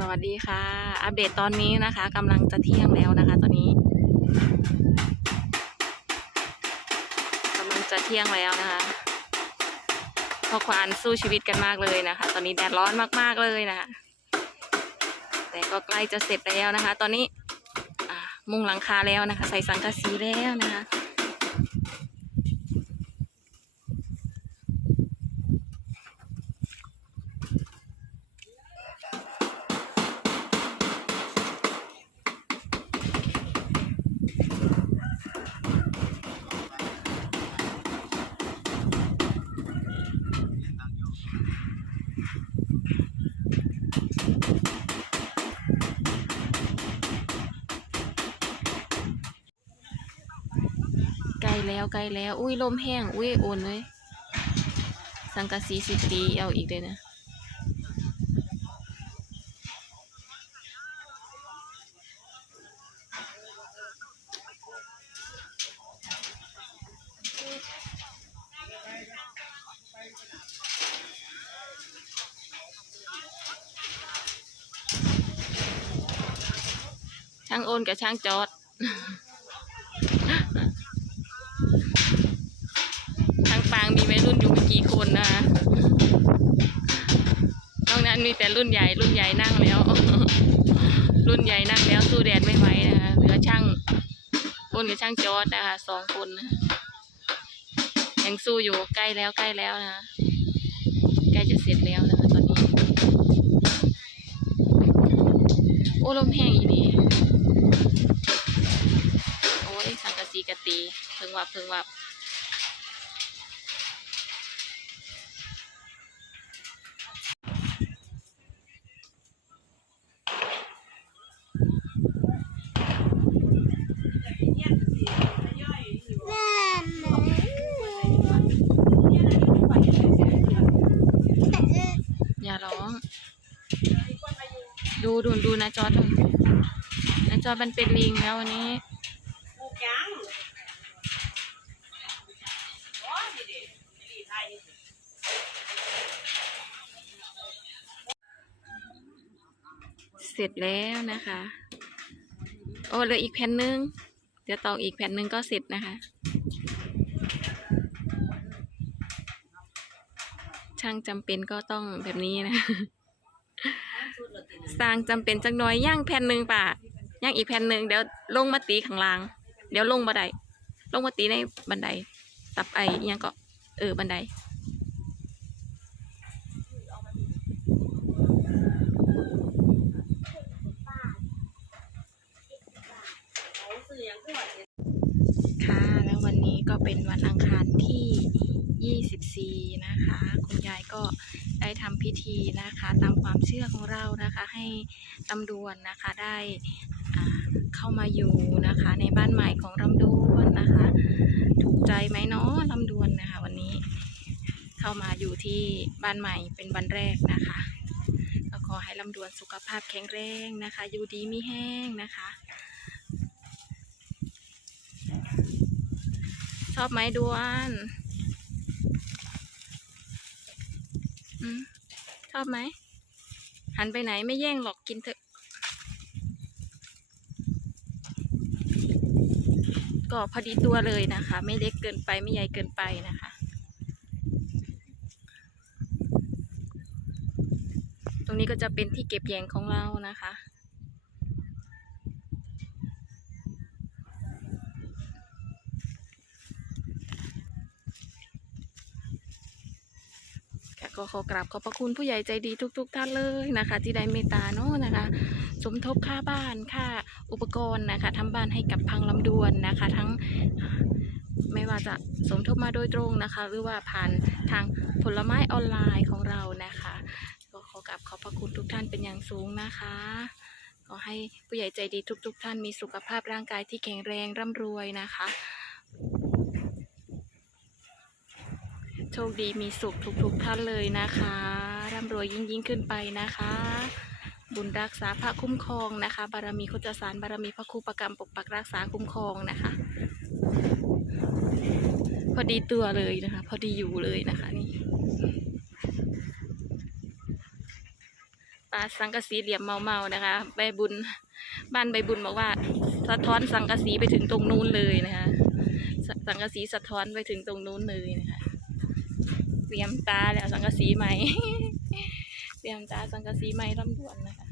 สวัสดีค่ะ อัปเดตตอนนี้นะคะกำลังจะเที่ยงแล้วนะคะ ตอนนี้กำลังจะเที่ยงแล้วนะคะพอควานสู้ชีวิตกันมากเลยนะคะ ตอนนี้แดดร้อนมากๆเลยนะคะแต่ก็ใกล้จะเสร็จแล้วนะคะ ตอนนี้มุงหลังคาแล้วนะคะ ใส่สังกะสีแล้วนะคะ แล้วใกล้แล้ว อุ้ยลมแห้ง อุ้ยโอนเลยสังกะสีสิตีเอาอีกเลยนะช่างโอนกับช่างจอด นอกนั้นมีแต่รุ่นใหญ่รุ่นใหญ่นั่งแล้ว รุ่นใหญ่นั่งแล้วสู้แดดไม่ไหวนะคะเหลือช่างคนกับช่างจอดนะคะสองคนนะยังสู้อยู่ใกล้แล้วใกล้แล้วนะใกล้จะเสร็จแล้วนะคะตอนนี้โอ้ลมแห้งอีนีโอ้ยสังกะสีกะตีเพิ่งวับเพิ่งวับ ดูดูดูนะจอดูนะจอดมันเป็นลิงแล้ววันนี้เสร็จแล้วนะคะ โอ้เหลืออีกแผ่นหนึง เดี๋ยวตอกอีกแผ่นหนึงก็เสร็จนะคะ ช่างจำเป็นก็ต้องแบบนี้นะ สร้างจำเป็นจักหน่อยย่างแผ่นหนึ่งป่ะย่างอีกแผ่นหนึ่งเดี๋ยวลงมาตีข้างล่าง เดี๋ยวลงบันไดลงมาตีในบันไดตับไออิหยังก็เออบันได ค่ะแล้ววันนี้ก็เป็นวันอังคารที่ 24 นะคะ คุณยายก็ ทำพิธีนะคะ ตามความเชื่อของเรานะคะ ให้ลำดวนนะคะได้เข้ามาอยู่นะคะ ในบ้านใหม่ของลำดวนนะคะ ถูกใจไหมเนาะลำดวนนะคะ วันนี้เข้ามาอยู่ที่บ้านใหม่เป็นวันแรกนะคะก็ขอให้ลำดวนสุขภาพแข็งแรงนะคะ อยู่ดีมีแห้งนะคะ ชอบไหมดวนอืม อบไหม หันไปไหนไม่แย่งหรอกกินเถอะ ก็พอดีตัวเลยนะคะ ไม่เล็กเกินไปไม่ใหญ่เกินไปนะคะตรงนี้ก็จะเป็นที่เก็บแยงของเรานะคะ ก็ขอกราบขอบพระคุณผู้ใหญ่ใจดีทุกๆท่านเลยนะคะ ที่ได้เมตตาเนาะนะคะ สมทบค่าบ้านค่าอุปกรณ์นะคะทำบ้านให้กับพังลำดวนนะคะ ทั้งไม่ว่าจะสมทบมาโดยตรงนะคะ หรือว่าผ่านทางผลไม้ออนไลน์ของเรานะคะ ก็ขอกราบขอบพระคุณทุกท่านเป็นอย่างสูงนะคะขอให้ผู้ใหญ่ใจดีทุกๆท่านมีสุขภาพร่างกายที่แข็งแรงร่ำรวยนะคะ โชคดีมีสุขทุกๆท่านเลยนะคะร่ำรวยยิ่งยิ่งขึ้นไปนะคะ บุญรักษาพระคุ้มครองนะคะ บารมีโคจสารบารมีพระครูประกรรมปกปักรักษาคุ้มครองนะคะ พอดีตัวเลยนะคะ พอดีอยู่เลยนะคะนี่ปลาสังกะสีเหลี่ยมเมาๆนะคะใบบุญบ้านใบบุญบอกว่า สะท้อนสังกะสีไปถึงตรงนู้นเลยนะคะ สังกะสีสะท้อนไปถึงตรงนู้นเลยนะคะ เตรียมตาแล้วสังกะสีใหม่ เตรียมตาสังกะสีใหม่ลำดวนนะคะ